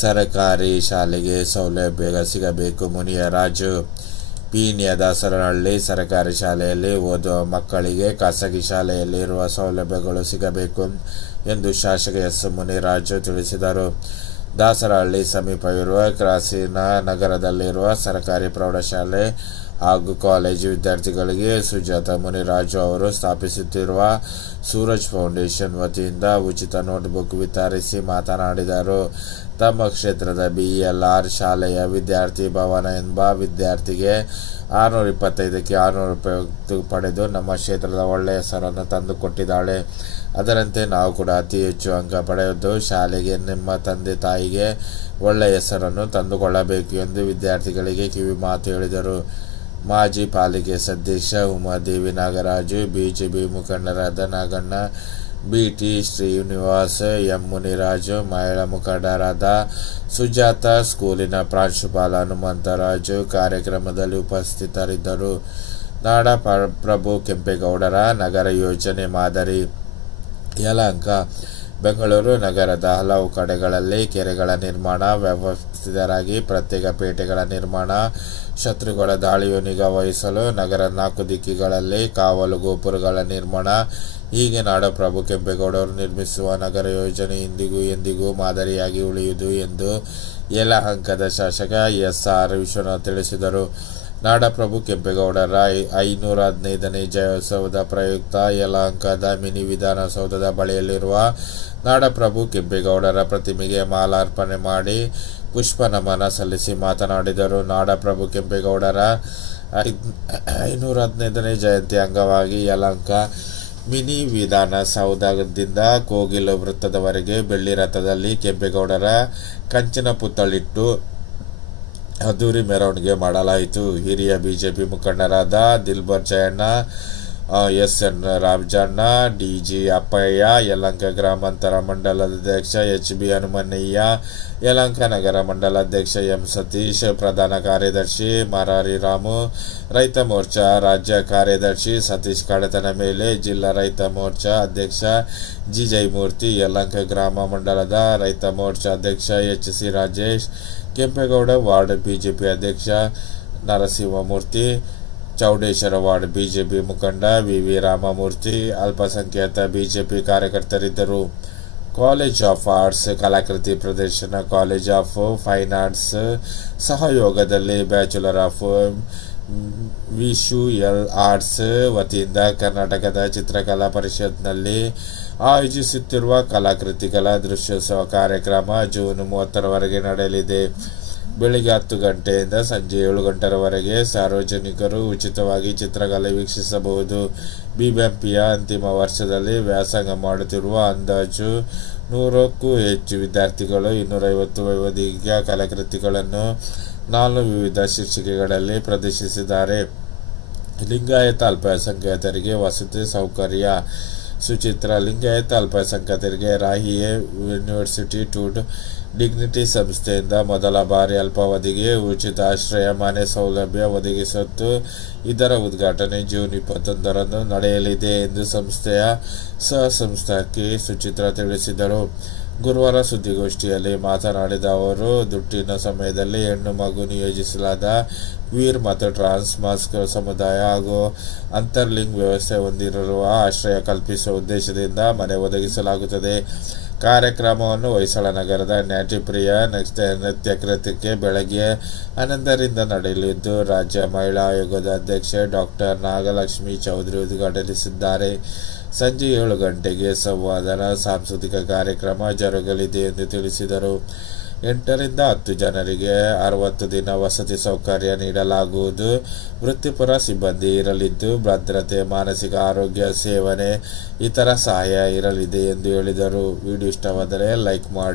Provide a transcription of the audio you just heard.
ಸರಕಾರಿ ಶಾಲೆಗೆ ಸೌಲಭ್ಯ ಸಿಗಬೇಕು. ಮುನಿಯರಾಜು, ಪೀಣ್ಯ ದಾಸರಹಳ್ಳಿ ಸರಕಾರಿ ಶಾಲೆಯಲ್ಲಿ ಓದುವ ಮಕ್ಕಳಿಗೆ ಖಾಸಗಿ ಶಾಲೆಯಲ್ಲಿ ಇರುವ ಸೌಲಭ್ಯಗಳು ಸಿಗಬೇಕು ಎಂದು ಶಾಸಕ ಎಸ್. ಮುನಿರಾಜು ತಿಳಿಸಿದರು. ದಾಸರಹಳ್ಳಿ ಸಮೀಪವಿರುವ ಕ್ರಾಸಿನ ನಗರದಲ್ಲಿರುವ ಸರ್ಕಾರಿ ಪ್ರೌಢಶಾಲೆ ಹಾಗೂ ಕಾಲೇಜು ವಿದ್ಯಾರ್ಥಿಗಳಿಗೆ ಸುಜಾತ ಮುನಿರಾಜು ಅವರು ಸ್ಥಾಪಿಸುತ್ತಿರುವ ಸೂರಜ್ ಫೌಂಡೇಶನ್ ವತಿಯಿಂದ ಉಚಿತ ನೋಟ್ಬುಕ್ ವಿತರಿಸಿ ಮಾತನಾಡಿದರು. ತಮ್ಮ ಕ್ಷೇತ್ರದ BLR ಶಾಲೆಯ ವಿದ್ಯಾರ್ಥಿ ಭವನ ಎಂಬ ವಿದ್ಯಾರ್ಥಿಗೆ 625ಕ್ಕೆ 600 ರೂಪಾಯಿ ಪಡೆದು ನಮ್ಮ ಕ್ಷೇತ್ರದ ಒಳ್ಳೆಯ ಹೆಸರನ್ನು ತಂದುಕೊಟ್ಟಿದ್ದಾಳೆ. ಅದರಂತೆ ನಾವು ಕೂಡ ಅತಿ ಹೆಚ್ಚು ಅಂಕ ಪಡೆದು ಶಾಲೆಗೆ ನಿಮ್ಮ ತಂದೆ ತಾಯಿಗೆ ಒಳ್ಳೆಯ ಹೆಸರನ್ನು ತಂದುಕೊಳ್ಳಬೇಕು ಎಂದು ವಿದ್ಯಾರ್ಥಿಗಳಿಗೆ ಕಿವಿ ಮಾತು ಹೇಳಿದರು. ಮಾಜಿ ಪಾಲಿಕೆ ಸದಸ್ಯ ಉಮಾದೇವಿ ನಾಗರಾಜು, ಬಿಜೆಪಿ ಮುಖಂಡರಾದ ನಾಗಣ್ಣ, BT ಶ್ರೀನಿವಾಸ್, ಎಂ. ಮುನಿರಾಜು, ಮಹಿಳಾ ಮುಖಂಡರಾದ ಸುಜಾತ, ಸ್ಕೂಲಿನ ಪ್ರಾಂಶುಪಾಲ ಹನುಮಂತರಾಜು ಕಾರ್ಯಕ್ರಮದಲ್ಲಿ ಉಪಸ್ಥಿತರಿದ್ದರು. ನಾಡಪ್ರಭು ಕೆಂಪೇಗೌಡರ ನಗರ ಯೋಜನೆ ಮಾದರಿ. ಯಲಹಂಕ, ಬೆಂಗಳೂರು ನಗರದ ಹಲವು ಕಡೆಗಳಲ್ಲಿ ಕೆರೆಗಳ ನಿರ್ಮಾಣ, ವ್ಯವಸ್ಥಿತರಾಗಿ ಪ್ರತ್ಯೇಕ ಪೇಟೆಗಳ ನಿರ್ಮಾಣ, ಶತ್ರುಗಳ ದಾಳಿಯು ನಿಗಾ ವಹಿಸಲು ನಗರದ 4 ದಿಕ್ಕುಗಳಲ್ಲಿ ಕಾವಲು ಗೋಪುರಗಳ ನಿರ್ಮಾಣ ಹೀಗೆ ನಾಡಪ್ರಭು ಕೆಂಪೇಗೌಡರು ನಿರ್ಮಿಸುವ ನಗರ ಯೋಜನೆ ಇಂದಿಗೂ ಎಂದಿಗೂ ಮಾದರಿಯಾಗಿ ಉಳಿಯುವುದು ಎಂದು ಯಲಹಂಕದ ಶಾಸಕ SR ವಿಶ್ವನಾಥ್ ತಿಳಿಸಿದರು. ನಾಡಪ್ರಭು ಕೆಂಪೇಗೌಡರ 515ನೇ ಜಯೋತ್ಸವದ ಪ್ರಯುಕ್ತ ಯಲಹಂಕದ ಮಿನಿ ವಿಧಾನಸೌಧದ ಬಳಿಯಲ್ಲಿರುವ ನಾಡಪ್ರಭು ಕೆಂಪೇಗೌಡರ ಪ್ರತಿಮೆಗೆ ಮಾಲಾರ್ಪಣೆ ಮಾಡಿ ಪುಷ್ಪ ನಮನ ಸಲ್ಲಿಸಿ ಮಾತನಾಡಿದರು. ನಾಡಪ್ರಭು ಕೆಂಪೇಗೌಡರ 515ನೇ ಜಯಂತಿ ಅಂಗವಾಗಿ ಯಲಹಂಕ ಮಿನಿ ವಿಧಾನಸೌಧದಿಂದ ಕೋಗಿಲು ವೃತ್ತದವರೆಗೆ ಬೆಳ್ಳಿ ರಥದಲ್ಲಿ ಕೆಂಪೇಗೌಡರ ಕಂಚಿನ ಪುತ್ಥಳಿಟ್ಟು ಅದ್ದೂರಿ ಮೆರವಣಿಗೆ ಮಾಡಲಾಯಿತು. ಹಿರಿಯ ಬಿಜೆಪಿ ಮುಖಂಡರಾದ ದಿಲ್ಬರ್ ಜಯಣ್ಣ, SN ರಾಮಜಣ್ಣ, DG ಅಪ್ಪಯ್ಯ, ಯಲಹಂಕ ಗ್ರಾಮಾಂತರ ಮಂಡಲದ ಅಧ್ಯಕ್ಷ HB ಹನುಮಣ್ಣಯ್ಯ, ಯಲಹಂಕ ನಗರ ಮಂಡಲಾಧ್ಯಕ್ಷ M. ಸತೀಶ್, ಪ್ರಧಾನ ಕಾರ್ಯದರ್ಶಿ ಮರಾರಿ ರಾಮು, ರೈತ ಮೋರ್ಚಾ ರಾಜ್ಯ ಕಾರ್ಯದರ್ಶಿ ಸತೀಶ್ ಕಡತನ ಮೇಲೆ, ಜಿಲ್ಲಾ ರೈತ ಮೋರ್ಚಾ ಅಧ್ಯಕ್ಷ G. ಜಯಮೂರ್ತಿ, ಯಲಹಂಕ ಗ್ರಾಮ ಮಂಡಲದ ರೈತ ಮೋರ್ಚಾ ಅಧ್ಯಕ್ಷ HC Rajesh, Kempegowda ward BJP ಅಧ್ಯಕ್ಷ ನರಸಿಂಹಮೂರ್ತಿ, ಚೌಡೇಶ್ವರ ವಾರ್ಡ್ ಬಿಜೆಪಿ ಮುಖಂಡ VV ರಾಮಮೂರ್ತಿ, ಅಲ್ಪಸಂಖ್ಯಾತ ಬಿಜೆಪಿ ಕಾರ್ಯಕರ್ತರಿದ್ದರು. ಕಾಲೇಜ್ ಆಫ್ ಆರ್ಟ್ಸ್ ಕಲಾಕೃತಿ ಪ್ರದರ್ಶನ. ಕಾಲೇಜ್ ಆಫ್ ಫೈನ್ ಆರ್ಟ್ಸ್ ಸಹಯೋಗದಲ್ಲಿ ಬ್ಯಾಚುಲರ್ ಆಫ್ ವಿಶುಯಲ್ ಆರ್ಟ್ಸ್ ವತಿಯಿಂದ ಕರ್ನಾಟಕದ ಚಿತ್ರಕಲಾ ಪರಿಷತ್ನಲ್ಲಿ ಆಯೋಜಿಸುತ್ತಿರುವ ಕಲಾಕೃತಿಗಳ ದೃಶ್ಯೋತ್ಸವ ಕಾರ್ಯಕ್ರಮ ಜೂನ್ 30ರವರೆಗೆ ನಡೆಯಲಿದೆ. ಬೆಳಿಗ್ಗೆ 10 ಗಂಟೆಯಿಂದ ಸಂಜೆ 7 ಗಂಟೆಯವರೆಗೆ ಸಾರ್ವಜನಿಕರು ಉಚಿತವಾಗಿ ಚಿತ್ರಕಲೆ ವೀಕ್ಷಿಸಬಹುದು. BBMPಯ ಅಂತಿಮ ವರ್ಷದಲ್ಲಿ ವ್ಯಾಸಂಗ ಮಾಡುತ್ತಿರುವ ಅಂದಾಜು 100ಕ್ಕೂ ಹೆಚ್ಚು ವಿದ್ಯಾರ್ಥಿಗಳು 250 ವೈವಿಧ್ಯ ಕಲಾಕೃತಿಗಳನ್ನು 4 ವಿವಿಧ ಶೀರ್ಷಿಕೆಗಳಲ್ಲಿ ಪ್ರದರ್ಶಿಸಿದ್ದಾರೆ. ಲಿಂಗಾಯತ ಅಲ್ಪಸಂಖ್ಯಾತರಿಗೆ ವಸತಿ ಸೌಕರ್ಯ. ಸುಚಿತ್ರ, ಲಿಂಗಾಯತ ಅಲ್ಪಸಂಖ್ಯಾತರಿಗೆ ರಾಹಿಯೆ ಯೂನಿವರ್ಸಿಟಿ ಟು ಡಿಗ್ನಿಟಿ ಸಂಸ್ಥೆಯಿಂದ ಮೊದಲ ಬಾರಿ ಅಲ್ಪಾವಧಿಗೆ ಉಚಿತ ಆಶ್ರಯ ಮನೆ ಸೌಲಭ್ಯ ಒದಗಿಸಿದ್ದು, ಇದರ ಉದ್ಘಾಟನೆ ಜೂನ್ 21ರಂದು ನಡೆಯಲಿದೆ ಎಂದು ಸಂಸ್ಥೆಯ ಸಹ-ಸಂಸ್ಥಾಪಕಿ ಸುಚಿತ್ರ ತಿಳಿಸಿದರು. ಗುರುವಾರ ಸುದ್ದಿಗೋಷ್ಠಿಯಲ್ಲಿ ಮಾತನಾಡಿದ ಅವರು, ದುಟ್ಟಿನ ಸಮಯದಲ್ಲಿ ಹೆಣ್ಣು ಮಗು ನಿಯೋಜಿಸಲಾದ ಕ್ವೀರ್ ಮತ್ತು ಟ್ರಾನ್ಸ್ ಮಾಸ್ಕ್ ಸಮುದಾಯ ಹಾಗೂ ಅಂತರ್ಲಿಂಗ್ ವ್ಯವಸ್ಥೆ ಹೊಂದಿರುವ ಆಶ್ರಯ ಕಲ್ಪಿಸುವ ಉದ್ದೇಶದಿಂದ ಮನೆ ಒದಗಿಸಲಾಗುತ್ತದೆ. ಕಾರ್ಯಕ್ರಮವನ್ನು ಹೊಯ್ಸಳ ನಗರದ ನ್ಯಾಟಿಪ್ರಿಯ ನೃತ್ಯ ಕೃತ್ಯಕ್ಕೆ ಬೆಳಗ್ಗೆ 11ರಿಂದ ನಡೆಯಲಿದ್ದು, ರಾಜ್ಯ ಮಹಿಳಾ ಆಯೋಗದ ಅಧ್ಯಕ್ಷೆ ಡಾ. ನಾಗಲಕ್ಷ್ಮಿ ಚೌಧರಿ ಉದ್ಘಾಟಿಸಿದ್ದಾರೆ. ಸಂಜೆ 7 ಗಂಟೆಗೆ ಸಂವಾದನ ಸಾಂಸ್ಕೃತಿಕ ಕಾರ್ಯಕ್ರಮ ಜರುಗಲಿದೆ ಎಂದು ತಿಳಿಸಿದರು. 8ರಿಂದ 10 ಜನರಿಗೆ 60 ದಿನ ವಸತಿ ಸೌಕರ್ಯ ನೀಡಲಾಗುವುದು. ವೃತ್ತಿಪರ ಸಿಬ್ಬಂದಿ ಇರಲಿದ್ದು, ಭದ್ರತೆ, ಮಾನಸಿಕ ಆರೋಗ್ಯ ಸೇವನೆ, ಇತರ ಸಹಾಯ ಇರಲಿದೆ ಎಂದು ಹೇಳಿದರು. ವಿಡಿಯೋ ಇಷ್ಟವಾದರೆ ಲೈಕ್ ಮಾಡಿ.